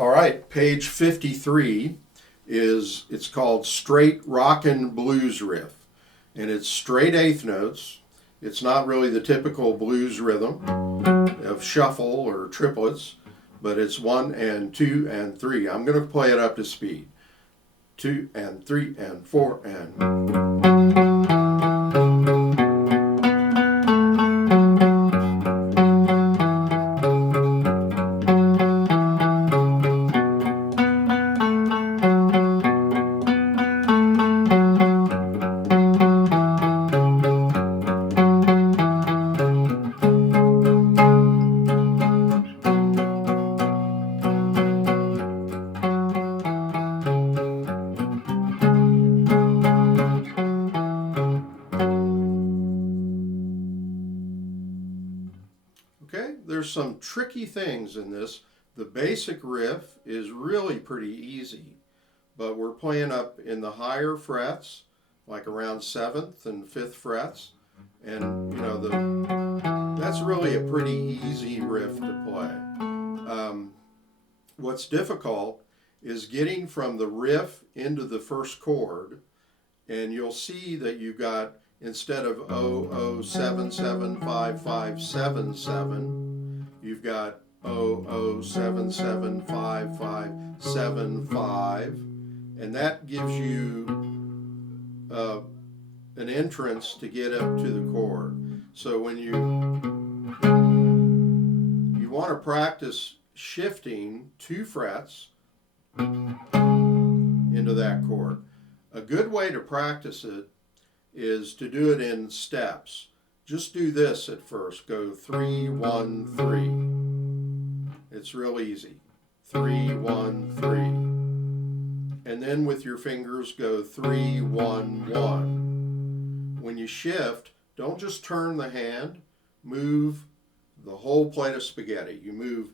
All right, page 53 it's called Straight Rockin' Blues Riff. And it's straight eighth notes. It's not really the typical blues rhythm of shuffle or triplets, but it's 1 and 2 and 3. I'm going to play it up to speed. 2 and 3 and 4 and... Okay, there's some tricky things in this. The basic riff is really pretty easy, but we're playing up in the higher frets, like around 7th and 5th frets, and that's really a pretty easy riff to play. What's difficult is getting from the riff into the first chord, and you'll see that you've got, instead of 00775577, you've got 00775575, and that gives you an entrance to get up to the chord. So when you want to practice shifting 2 frets into that chord. A good way to practice it is to do it in steps. Just do this at first. Go 3, 1, 3. It's real easy. 3, 1, 3. And then with your fingers go 3, 1, 1. When you shift, don't just turn the hand, move the whole plate of spaghetti. You move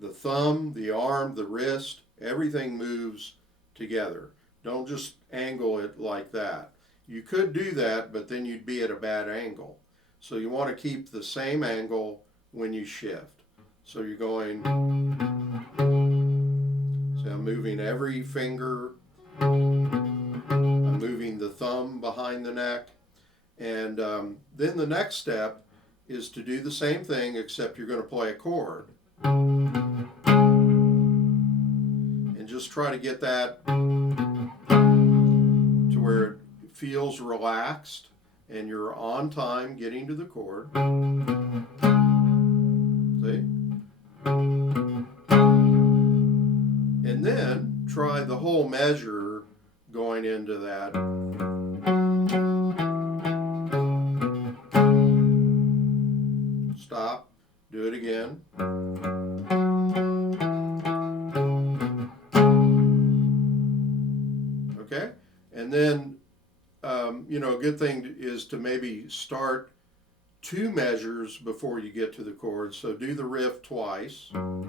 the thumb, the arm, the wrist, everything moves together. Don't just angle it like that. You could do that, but then you'd be at a bad angle. So you want to keep the same angle when you shift. So you're going, so I'm moving every finger, I'm moving the thumb behind the neck, and then the next step is to do the same thing, except you're going to play a chord. And just try to get that to where it feels relaxed and you're on time getting to the chord. See? And then try the whole measure going into that. Stop. Do it again. Okay? And then, a good thing is to maybe start 2 measures before you get to the chord. So do the riff twice. And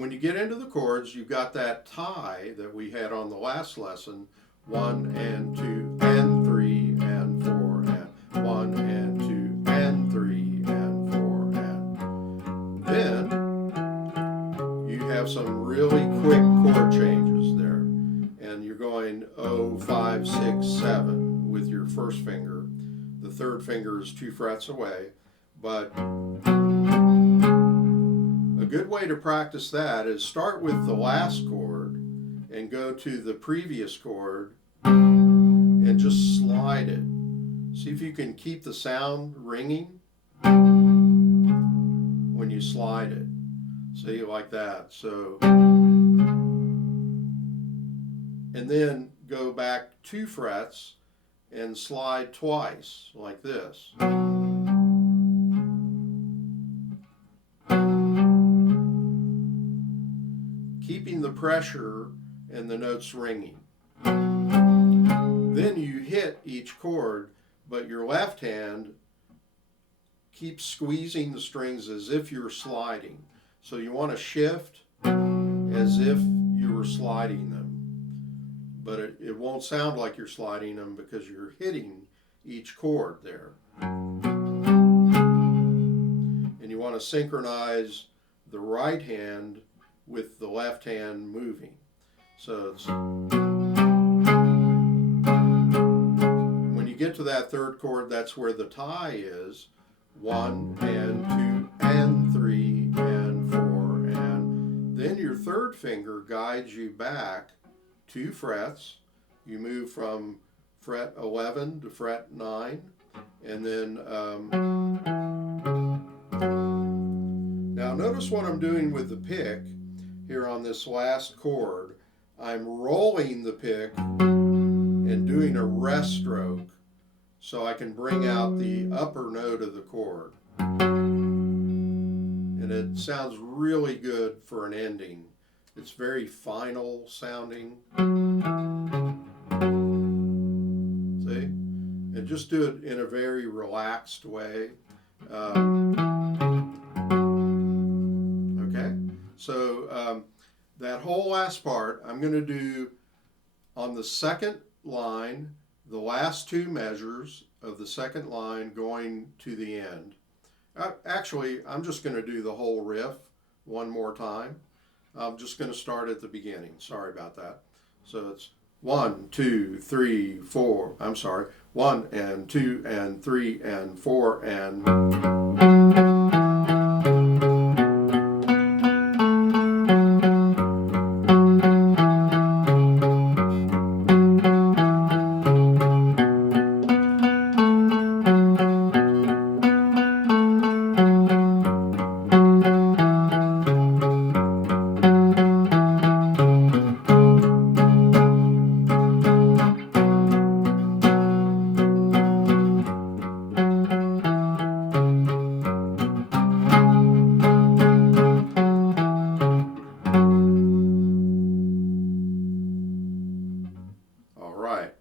when you get into the chords, you've got that tie that we had on the last lesson. 1 and 2 and 3 and 4 and 1 and 2 and 3 and 4 and then you have some really quick chord changes there, and you're going 0, 5, 6, 7 with your first finger. The third finger is 2 frets away, but a good way to practice that is start with the last chord and go to the previous chord and just slide it. See if you can keep the sound ringing when you slide it. See, like that. So, and then go back 2 frets and slide twice, like this. Keeping the pressure and the notes ringing. Then you hit each chord, but your left hand keeps squeezing the strings as if you're sliding. So you want to shift as if you were sliding them. But it won't sound like you're sliding them because you're hitting each chord there. want to synchronize the right hand with the left hand moving. So it's, when you get to that third chord, that's where the tie is. 1 and 2 and 3 and 4, and then your third finger guides you back 2 frets. You move from fret 11 to fret 9, and then now notice what I'm doing with the pick here on this last chord. I'm rolling the pick and doing a rest stroke so I can bring out the upper note of the chord. And it sounds really good for an ending. It's very final sounding. See? And just do it in a very relaxed way. Okay? So that whole last part, I'm going to do on the second line, the last 2 measures of the second line going to the end. Actually, I'm just going to do the whole riff one more time. I'm just going to start at the beginning. Sorry about that. So it's 1, 2, 3, 4. I'm sorry. 1 and 2 and 3 and 4 and... All right.